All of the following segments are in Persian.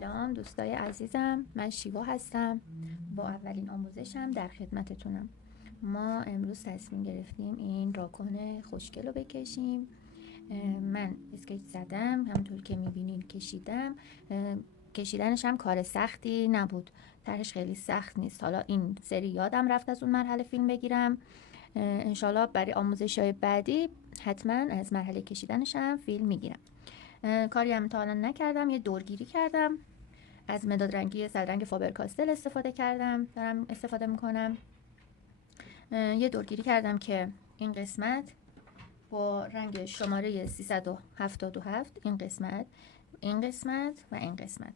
سلام دوستای عزیزم، من شیوا هستم. با اولین آموزشم در خدمتتونم. ما امروز تصمیم گرفتیم این راکن خوشگل رو بکشیم. من اسکیچ زدم، همونطور که میبینین کشیدم. کشیدنش هم کار سختی نبود، طرحش خیلی سخت نیست. حالا این سری یادم رفت از اون مرحله فیلم بگیرم. انشالله برای آموزش‌های بعدی حتما از مرحله کشیدنش هم فیلم میگیرم. کاری هم تا الان نکردم. یه دورگیری کردم، از مداد رنگی صدرنگ فابر کاستل استفاده کردم، دارم استفاده میکنم. یه دورگیری کردم که این قسمت با رنگ شماره 377، این قسمت و این قسمت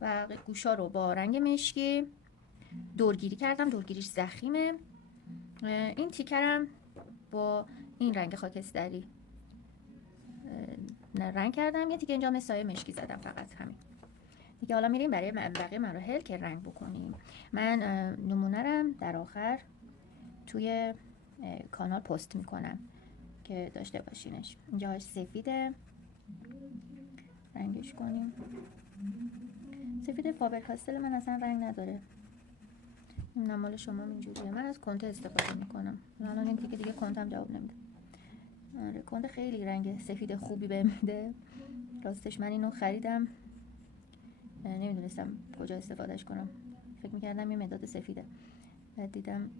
و گوشا رو با رنگ مشکی دورگیری کردم. دورگیریش ضخیمه. این تیکرم با این رنگ خاکستری رنگ کردم. یه تیکه اینجا مثل سایه مشکی زدم، فقط همین دیگه. حالا میریم برای بقیه مراحل که رنگ بکنیم. من نمونه‌رم در آخر توی کانال پست میکنم که داشته باشینش. اینجاش سفیده، رنگش کنیم. سفید فابر کاستل من اصلا رنگ نداره، این مال شما اینجوریه. من از کنته استفاده میکنم. الان این دیگه کنتم جواب نمیده. آره، کنته خیلی رنگ سفید خوبی بهم میده. راستش من اینو خریدم، نمیدونستم کجا استفادهش کنم. فکر میکردم یه مداد سفیده، بعد دیدم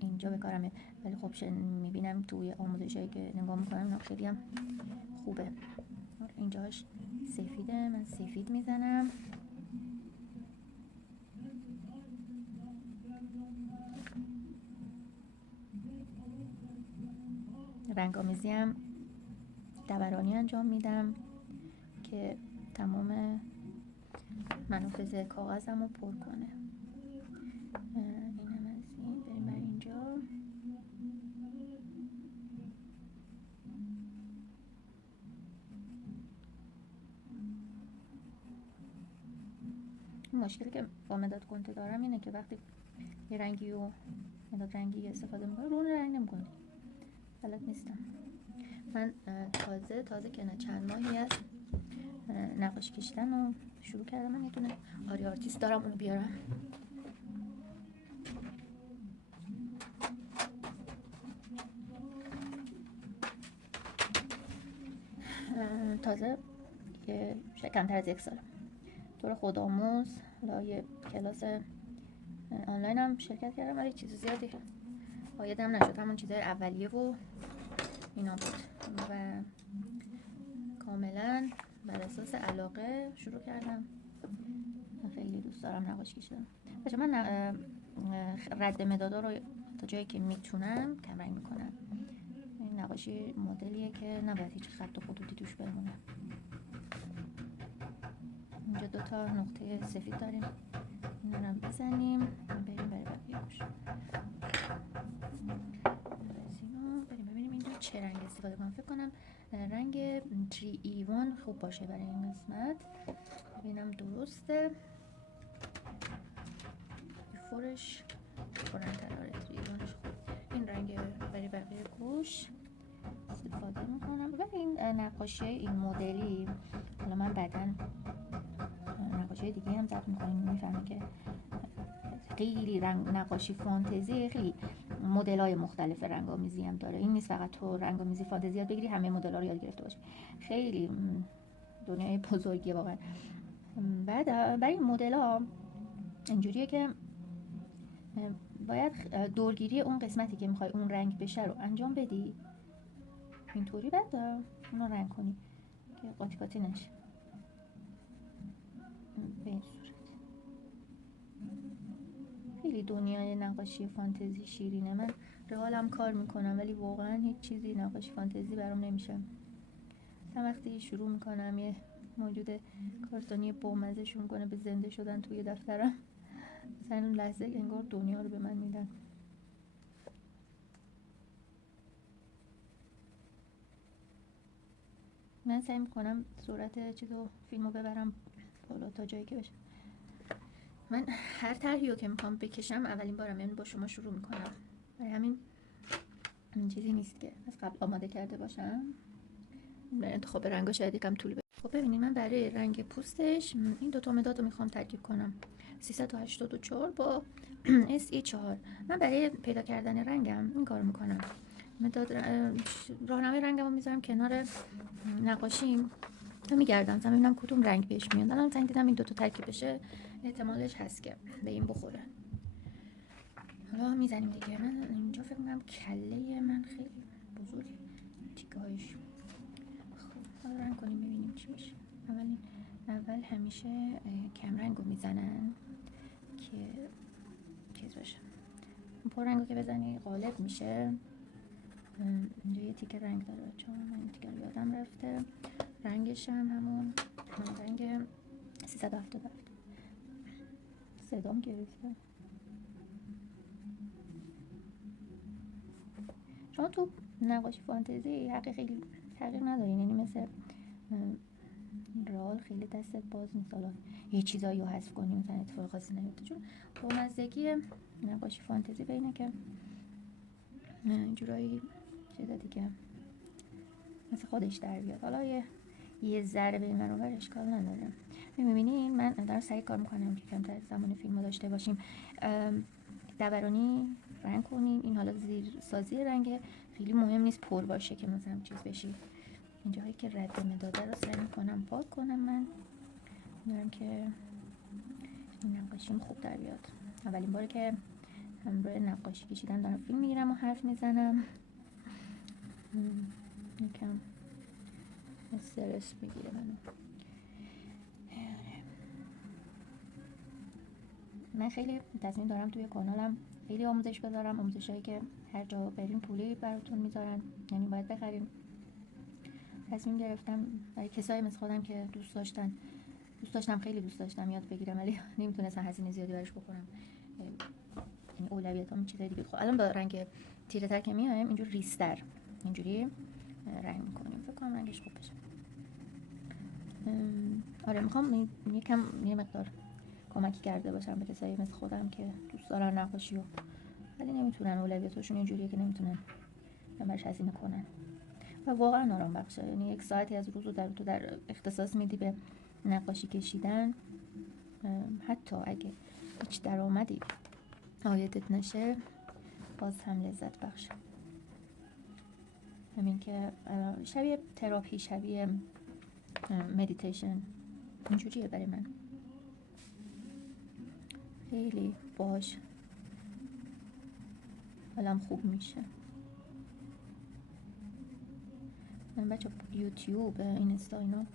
اینجا به کارم میاد. ولی خب میبینم توی آموزشایی که نگاه میکنم اینا خیلی هم خوبه. اینجاش سفیده، من سفید میزنم. رنگامیزی هم دورانی انجام میدم که تمام منافذ کاغذم رو پر کنه. اینم از این. بریم بر اینجا. مشکلی که با مداد کنته دارم اینه که وقتی یه رنگی و مداد رنگی استفاده میکنم رون رنگ نمیکنه، بلد نیستم. من تازه که نه چند ماهی از نقاشی کشیدن رو شروع کردم. من یه دونه آری آرتیست دارم، اونو بیارم. تازه که کمتر از 1 سال طور خودآموز یه کلاس آنلاین هم شرکت کردم، ولی چیز زیادی عایدم نشد. همون چیزای اولیه و اینا بود و کاملا بر اساس علاقه شروع کردم. من خیلی دوست دارم نقاشی کشیدن. بچه من رد مدادا رو تا جایی که میتونم کمرنگ میکنم. این نقاشی مدلیه که نباید هیچ خط و خطوطی توش بمونه. اینجا 2 تا نقطه سفید داریم، اینا رو بزنیم. بریم برای بقیه گوش. بریم ببینیم اینجا چه رنگ استفاده کنم. فکر کنم رنگ 3E1 خوب باشه برای این قسمت. ببینم درسته. فورش بلندتر، آره 3E1 خوب. این رنگ برای بقیه گوش استفاده میکنم. و این نقاشی این مدلی، حالا من بعداً نقاشی دیگه هم ضبط میکنیم، میفهمه که خیلی نقاشی فانتزی خیلی مدل‌های مختلف رنگامیزی هم داره. این نیست فقط تو رنگامیزی فانتزی یاد بگیری همه مدل‌ها رو یاد گرفته باشی. خیلی دنیای بزرگیه واقعا. بعد برای این مدل‌ها اینجوریه که باید دورگیری اون قسمتی که میخوای اون رنگ بشه رو انجام بدی، اینطوری بعد اون رو رنگ کنی که قاطی قاطی نشه. به این صورت خیلی دنیای نقاشی فانتزی شیرینه. من رئالم کار میکنم ولی واقعا هیچ چیزی نقاشی فانتزی برام نمیشه. مثلا وقتی شروع میکنم یه موجود کارتونی بامزه شروع کنه به زنده شدن توی دفترم، مثلا اون لحظه انگار دنیا رو به من میدن. من سعی میکنم سرعت چیزو فیلمو ببرم بالا تا جایی که بشه. من هر طرحی رو که میخوام بکشم اولین بارم، یعنی با شما شروع میکنم. برای همین این چیزی نیست که از قبل آماده کرده باشم. انتخاب رنگا شاید یکم طول خب ببینید من برای رنگ پوستش این دوتا مداد رو میخوام ترکیب کنم. 384 با SE4. من برای پیدا کردن رنگم این کار میکنم. مداد راهنمای رنگم رو میذارم کنار نقاشیم تا میگردم تا ببینم کدوم رنگ بهش میاد. الان مثلا دیدم این دوتا ترکیب بشه احتمالش هست که به این بخوره. حالا میزنیم دیگه. من اینجا فکر میکنم کله من خیلی بزرگه تیکه‌هاش. خب حالا رنگ کنیم ببینیم چی میشه. اول همیشه کم رنگ رو میزنن که چیز باشه. پر رنگو که بزنی غالب میشه. اینجا یه تیکه رنگ داره بچه‌ها، من این تیکه رو یادم رفته. رنگش هم همون رنگ 377. صدام گرفته. شما تو نقاشی فانتزی حقیقی خیلی تغییر ندارین، یعنی مثل رال خیلی دست باز نیست حالا یه چیزایی رو حذف کنیم مثلا اتفاق خاصی نیفته، چون بامزدگی نقاشی فانتزی به اینه که جورایی چیزا دیگه مثل خودش در بیاد. حالا یه ذره به این منور اشکال نداره. میبینین من دارم سریع کار میکنم که کمتر زمان فیلم رو داشته باشیم. دورانی رنگ کنیم. این حالا زیر سازی رنگ خیلی مهم نیست پر باشه که مثلا چیز بشی. اینجاهایی که رد مداده رو سعی میکنم پاک کنم. من دارم که این نقاشیم خوب در بیاد. اولین باره که همراه نقاشی کشیدن دارم فیلم میگیرم و حرف میزنم. یکم استرس میگیره منو. من خیلی تصمیم دارم توی کانالم خیلی آموزش بذارم، آموزشایی که هر جا بریم پولی براتون میذارن، یعنی باید بخریم. تصمیم گرفتم برای کسایی مثل خودم که خیلی دوست داشتم یاد بگیرم ولی نمیتونستم هزینه زیادی براش بکنم. یعنی اولویتام چیزای دیگه. خب الان با رنگ تیره تر که میایم اینجور ریستر اینجوری رنگ میکنیم. فکر کنم رنگش خوب بشه. آره میخوام یه مقدار کمکی کرده باشم به کسایی مثل خودم که دوست دارن نقاشی رو ولی نمیتونن، اولویتاشون اینجوریه که نمیتونن براش هزینه کنن و واقعا آرام بخشه. یعنی 1 ساعتی از روز رو در اختصاص میدی به نقاشی کشیدن، حتی اگه هیچ درآمدی عایدت نشه باز هم لذت بخشه. همین که شبیه تراپی، شبیه مدیتیشن اینجوریه برای من. خیلی باش حالم خوب میشه. من بچه یوتیوب، اینستا اینا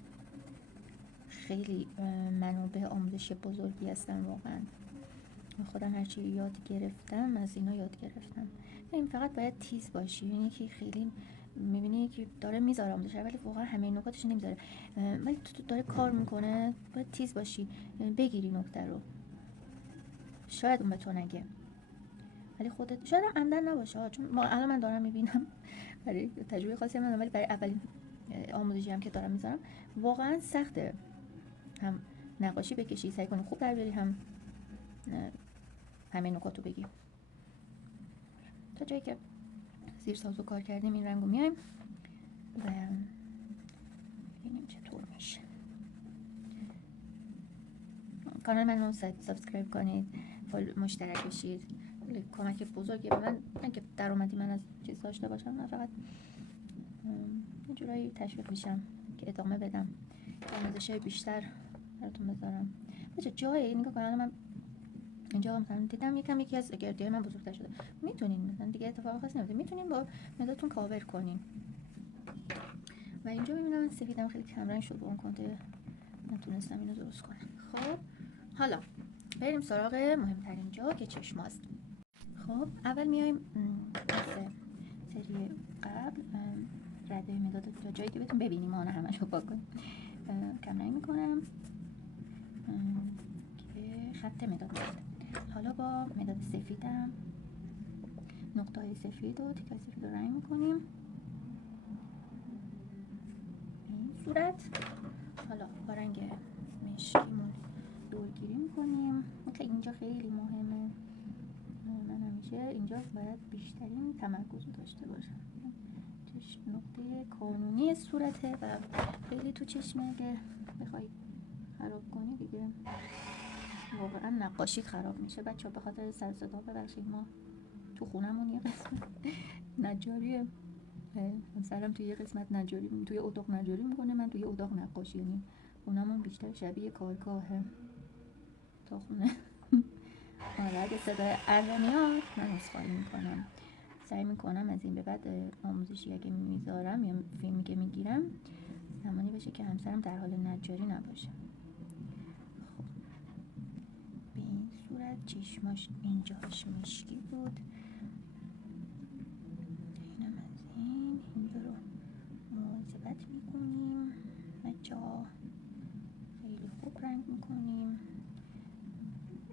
خیلی منابع آموزش بزرگی هستن واقعا. خودم هرچی یاد گرفتم از اینا یاد گرفتم. این فقط باید تیز باشی. یعنی که خیلی میبینی که داره میذاره آموزش ولی واقعا همه نکاتش نمیذاره، ولی تو داره کار میکنه. باید تیز باشی بگیری نکته رو. شاید اون به تو نگه ولی خودت شاید هم عمدن نباشه، چون الان من دارم میبینم برای تجربه خاصی من، ولی برای اولین آموزشی هم که دارم میذارم واقعا سخته. هم نقاشی بکشی سعی کنی خوب در بیاری، هم همه نکاتو بگی. تا جایی که زیر سازو کار کردیم این رنگو میایم و ببینیم چطور میشه. کانال منو سابسکرایب کنید، مشترک بشید. کمک بزرگی به من، نه که درآمدی من از چیز داشته باشم، نه فقط یه جورایی تشویق میشم که ادامه بدم، آموزش‌های بیشتر براتون بذارم. بچه جایی نگاه کن، من اینجا مثلا دیدم یکی از گردی‌های من بزرگتر شده. میتونین مثلا دیگه اتفاق خاصی نمیفته، میتونین با مدادتون کاور کنین. و اینجا میبینم من سفیدم خیلی کم رنگ شد با اون کنته، نتونستم اینو درست کنم. خب حالا بریم سراغ مهمترین جا که چشماست. خب اول میایم مثل سری قبل رده مداد تا جایی که بتون ببینیم، ما همشو پاک کنیم. کم رنگ میکنم که خط مداد میاد. حالا با مداد سفیدم نقطه های سفید و تیکه سفید رو رنگ میکنیم این صورت. حالا با رنگ مشکیمون دورگیری میکنیم که اینجا خیلی مهمه. من همیشه اینجا باید بیشترین تمرکز رو داشته باشم. چشم نقطه کانونی صورته و خیلی تو چشمه. اگه بخوای خراب کنی دیگه واقعا نقاشی خراب میشه. بچه ها به خاطر سر صدا ببخشید، ما تو خونمون یه قسمت نجاریه، همسرم توی یه قسمت نجاری، توی اتاق نجاری میکنه، من توی اتاق نقاشی. یعنی خونمون بیشتر شبیه کارگاهه تا خونه. آره اگه صدای اره میاد من عذرخواهی میکنم. سعی میکنم از این به بعد آموزشی اگه میذارم یا فیلمی که میگیرم زمانی بشه که همسرم در حال نجاری نباشه. خب به این صورت چشماش اینجاش مشکی بود. اینم از اینجا رو مواظبت میکنیم بچه ها، خیلی خوب رنگ میکنیم.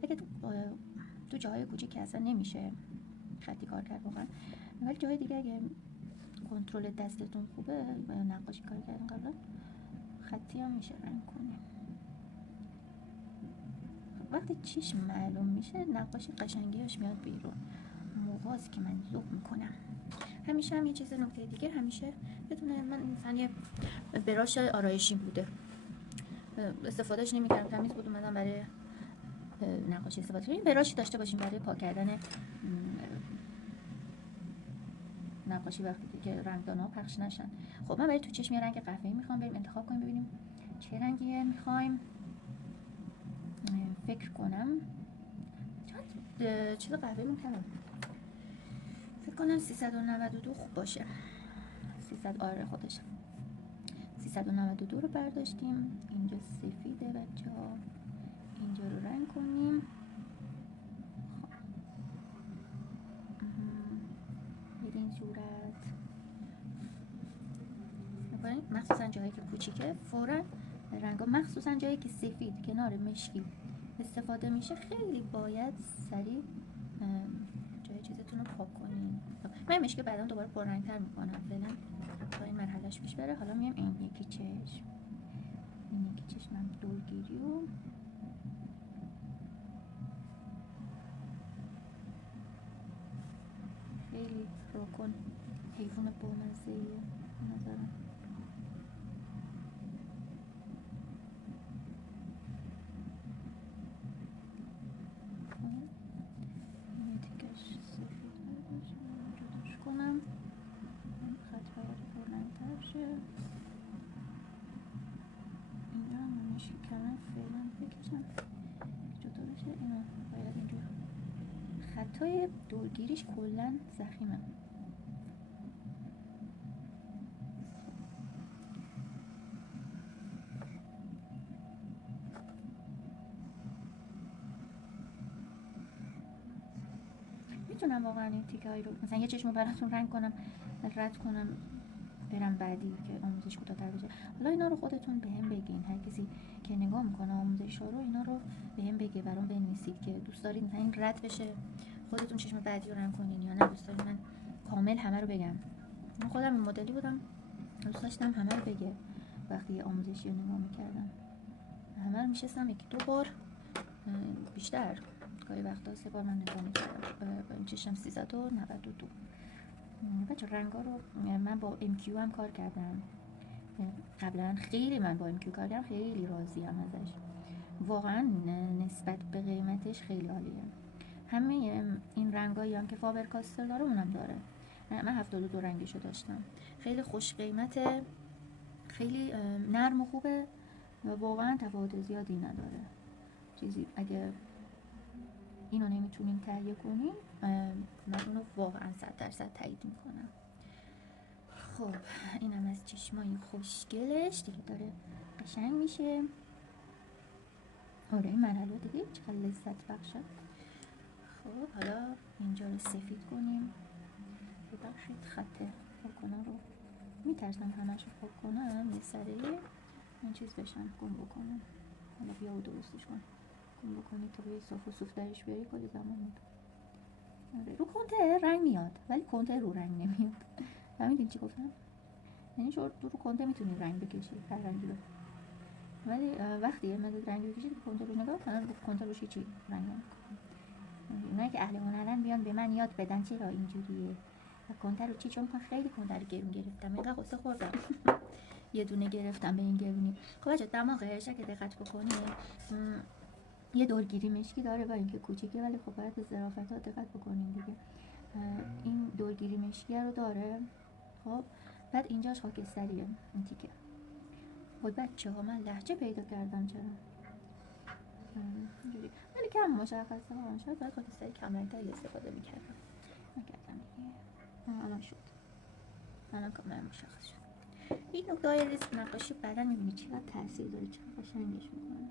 اگه تو جاهای کوچیک اصلا نمیشه خطی کار کرد واقعا، ولی جای دیگه اگه کنترل دستتون خوبه و نقاشی کار کردن قبلا خطی هم میشه رنگ کنیم. وقتی چشم معلوم میشه نقاشی قشنگیش میاد بیرون. موقعی که من ذوق میکنم همیشه هم یه چیز نکته دیگه، همیشه بدونه من مثلا یه براش آرایشی بوده استفادهش نمی‌کردم، تمیز بود اومدم برای نقاشی استفاده کنیم. براشی داشته باشیم برای پاک کردن نقاشی وقتی که رنگدان‌ها پخش نشن. خب من برای تو چشم یه رنگ قهوه‌ای میخوام، بریم انتخاب کنیم ببینیم چه رنگیه میخوایم. فکر کنم چند چیز قهوه‌ای می‌کنم، فکر کنم 392 خوب باشه. 300 آره خودشه. 392 رو برداشتیم. اینجا سفیده بچه‌ها، اینجا رو رنگ کنیم. به این صورت می‌کنیم، مخصوصا جایی که کوچیکه فوراً رنگا، مخصوصا جایی که سفید کنار مشکی استفاده میشه خیلی باید سریع جای چیزتون رو پاک کنین. من مشکی بعدا دوباره پررنگ‌تر میکنم، فعلا تا این مرحلهش پیش بره. حالا میام این یکی چشم، این یکی چشمم دورگیری و خیلی راکن حیوان بامزه‌ایه به نظرم. این تیکش سفید جداش کنم، این خط باید پررنگ‌تر شه. اینجا هم مشکی کردن فعلا بکشم جدا بشه. اینا باید اینجا خطای دورگیریش کلا ضخیمه. میتونم واقعا این تیکه هایی رو مثلا یه چشمو براتون رنگ کنم، رد کنم، برم بعدی که آموزش کوتاه‌تر بشه. حالا اینا رو خودتون بهم بگین، هر کسی که نگاه میکنه آموزش رو اینا رو بهم بگه، برام بنویسید که دوست دارید مثلا این رد بشه خودتون چشم بعدی رو رنگ کنین یا نه دوست دارید من کامل همه رو بگم. من خودم این مدلی بودم، دوست داشتم همه رو بگه. وقتی آموزشی رو نگاه میکردم همه رو میشستم یکی دو بار بیشتر، گاهی وقتا 3 بار من نگاه میکردم. این چشم 392. بچه رنگا رو من با MQ هم کار کردم قبلا، خیلی من با MQ کار کردم، خیلی راضیم ازش واقعا، نسبت به قیمتش خیلی عالیه. همه این رنگایی هم که فابر کاستل داره اونم داره. من 72 رنگشو داشتم، خیلی خوش قیمته، خیلی نرم و خوبه و واقعا تفاوت زیادی نداره. چیزی اگه اینو نمیتونین تهیه کنین من اونو واقعا 100% تایید میکنم. خب اینم از چشمای خوشگلش دیگه داره قشنگ میشه. آره این مرحله دیگه چقدر لذت بخشه. خب حالا اینجا رو سفید کنیم. ببخشید خط پاکونا رو میترسم همش رو پاک کنم یه سره این چیز بشن گم بکنم. حالا بیا و درستش کن، گم بکنید تا به صاف و صوف درش بیاری کلی زمان بود. آره رو کنته رنگ میاد ولی کنته رو رنگ نمیاد. فهمیدین چی گفتم؟ یعنی شما رو کنته میتونید رنگ بکشید هر رنگی رو، ولی وقتی یه مداد رنگ بکشید کنته رو نگاه کنن رو کنته روش چی رنگ نمیکنه. اونایی که اهل هنرن بیان به من یاد بدن چرا اینجوریه، و کنتر رو چون من خیلی کنتر گرون گرفتم، اینقدر قصه خوردم یه دونه گرفتم به این گرونی. خب بچه دماغش اگه دقت بکنید یه دورگیری مشکی داره با اینکه کوچیکه، ولی خب باید به ظرافت‌ها دقت بکنیم دیگه. این دورگیری مشکی رو داره. خب بعد اینجاش خاکستریه این تیکه. خب بچه ها من لهجه پیدا کردم چرا اینجوری، ولی کم مشخصه ها، شاید باید خاکستری کم رنگ‌تری استفاده میکردم. نکردم دیگه. الان شد، الان کاملا مشخص شد. این نقطه های ریز نقاشی بعدا میبینی چقدر تاثیر داره، چقدر قشنگش میکنه.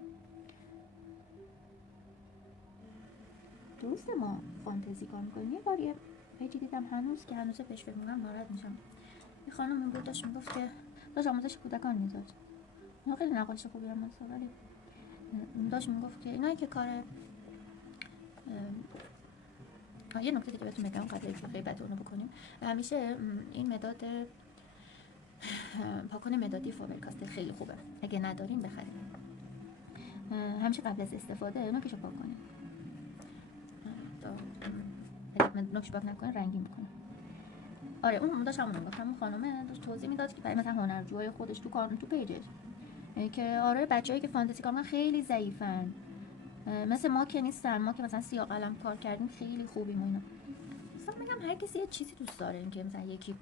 درسته ما فانتزی کار میکنیم. یه بار یه پیجی دیدم هنوز پیش بمونم ناراحت میشم. یه خانم بود داشت میگفت که داشت آموزش کودکان میداد، اینا خیلی نقاش خوبی هم هست، ولی داشت میگفت که اینایی که کار یه نکته دیگه بهتون بگم قبل اینکه غیبت اونو بکنیم، همیشه این مداد پاکن مدادی فابرکاستل خیلی خوبه، اگه ندارین بخرید. همیشه قبل از استفاده نوکشو پاک کنید. اگه نوکش پاک نکنه رنگی میکنه. آره اون داشت همون میگفت، همون خانومه داشت توضیح میداد که برای مثلا هنرجوهای خودش تو کار تو پیجش که آره بچه‌ای که فانتزی کار میکنن خیلی ضعیفن، مثل ما که نیستن، ما که مثلا سیاه قلم کار کردیم خیلی خوبیم و اینا. مثلا میگم هر کسی یه چیزی دوست داره، این که مثلا یکی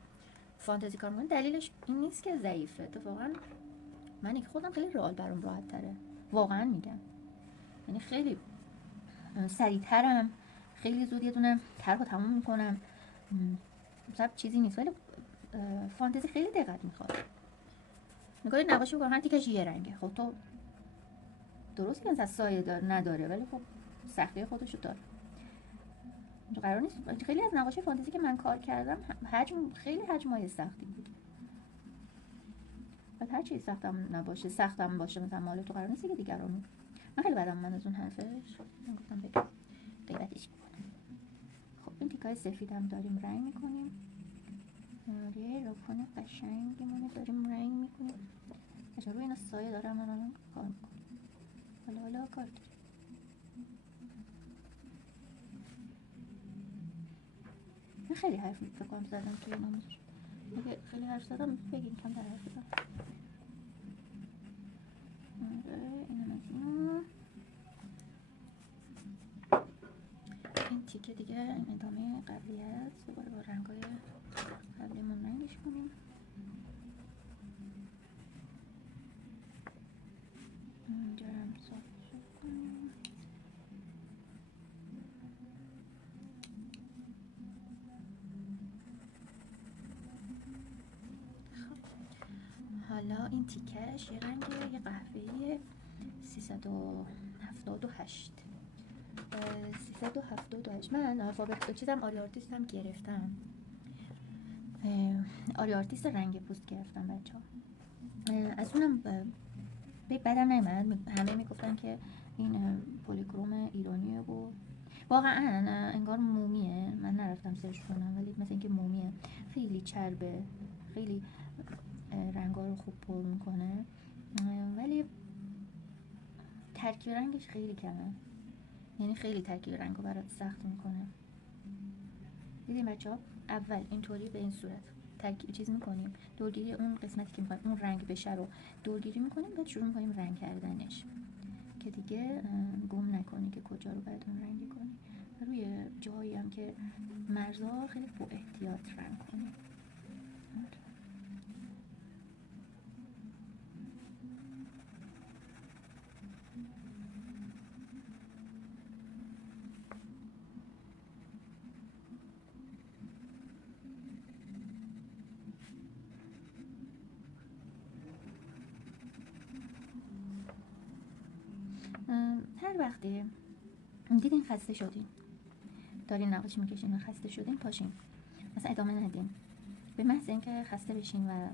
فانتزی کار میکنه دلیلش این نیست که ضعیفه. اتفاقا من که خودم خیلی رئال برام راحت تره، واقعا میگم، یعنی خیلی سریعترم، خیلی زود یه دونه طرحو تموم میکنم، مثلا چیزی نیست. ولی فانتزی خیلی دقت میخواد. نگاه نقاشی بکن هر تیکش یه رنگه. خب تو درسته که مثلا سایه نداره، ولی خب سختی خودشو داره. قرار نیست خیلی از نقاشی فانتزی که من کار کردم خیلی حجمای سختی بود. بعد هر چیز سختم باشه مثلا مال تو قرار نیست که دیگرانو. من خیلی بدم من از اون حرفش، من گفتم بگم غیبتش میکنم. خب این تیکای سفید هم داریم رنگ میکنیم. آره راکن قشنگمونه داریم رنگ میکنیم. عجب روی اینا سایه دارم، من الان کار میکنم. حالا کار داریم. من خیلی حرف فکر کنم زدم توی این آموزش. اگه خیلی حرف زدم بگین کم تر حرف زدم. این تیکه دیگه این ادامه قبلی هست، دوباره با رنگای قبلیمون رنگش کنیم. اینجا هم صاف کنیم. حالا این تیکش یه رنگ یه قهوه‌ای 378. من فابرکاستل چیزم آریارتیست هم گرفتم، آریارتیست رنگ پوست گرفتم بچه ها. از اونم بدم نمیاد، همه میگفتن که این پولیکروم ایرانیه و واقعا انگار مومیه. من نرفتم سرچ کنم ولی مثل اینکه مومیه، خیلی چربه، خیلی رنگا رو خوب پر میکنه، ولی ترکیب رنگش خیلی کمه، یعنی خیلی ترکیب رنگو برات سخت میکنه. دیدین بچه‌ها اول اینطوری به این صورت ترکیب چیز میکنیم، دورگیری اون قسمتی که میخوایم اون رنگ بشه رو دورگیری میکنیم، بعد شروع میکنیم رنگ کردنش که دیگه گم نکنی که کجا رو باید اون رنگ کنی. روی جایی هم که مرزها خیلی با احتیاط رنگ کنیم. هر وقتی دیدین خسته شدین دارین نقاشی میکشین و خسته شدین پاشین، مثلا ادامه ندین. به محض اینکه خسته بشین و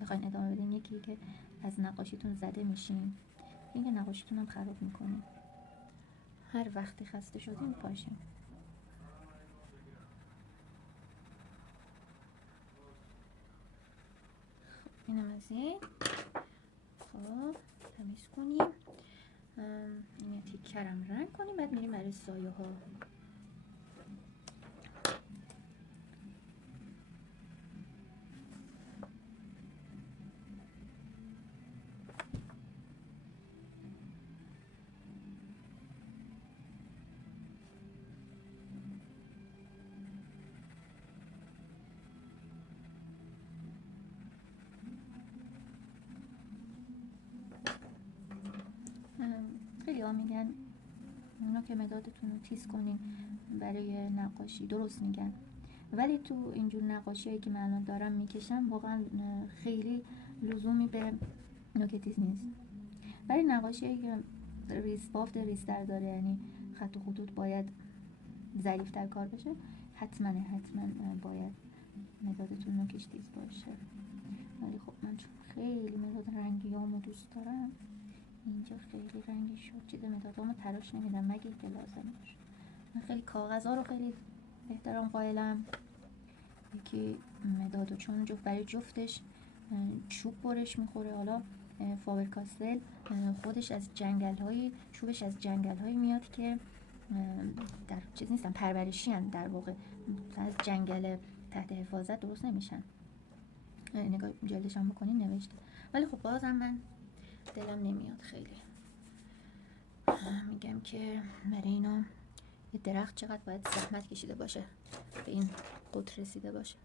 بخواین ادامه بدین یکی که از نقاشیتون زده میشین، اینکه نقاشیتون هم خراب میکنین. هر وقتی خسته شدین پاشین. خب اینم از این. خب تمیز کنیم، این تیکرم رنگ کنیم، بعد میریم برای سایه ها. خیلی ها میگن اونا که مدادتون رو تیز کنین برای نقاشی، درست میگن، ولی تو اینجور نقاشی هایی که من الان دارم میکشم واقعا خیلی لزومی به نوک تیز نیست. برای نقاشی هایی که بافت ریزتر داره، یعنی خط و خطوط باید ظریف‌تر کار بشه، حتما باید مدادتون نوکش تیز باشه. ولی خب من چون خیلی مداد رنگیامو دوست دارم، اینجا خیلی رنگی شد، چیز مدادامو تراش نمیدم مگه که لازم باشه. من خیلی کاغذها رو خیلی احترام قائلم. یکی مدادو چون برای جفتش چوب برش میخوره. حالا فابر کاستل خودش از چوبش از جنگل هایی میاد که در چیز نیستن، پرورشی هن در واقع، از جنگل تحت حفاظت درست نمیشن. نگاه جلدش هم بکنین نوشته. ولی خب بازم من دلم نمیاد خیلی. میگم که برای اینا یه درخت چقدر باید زحمت کشیده باشه به این قطر رسیده باشه.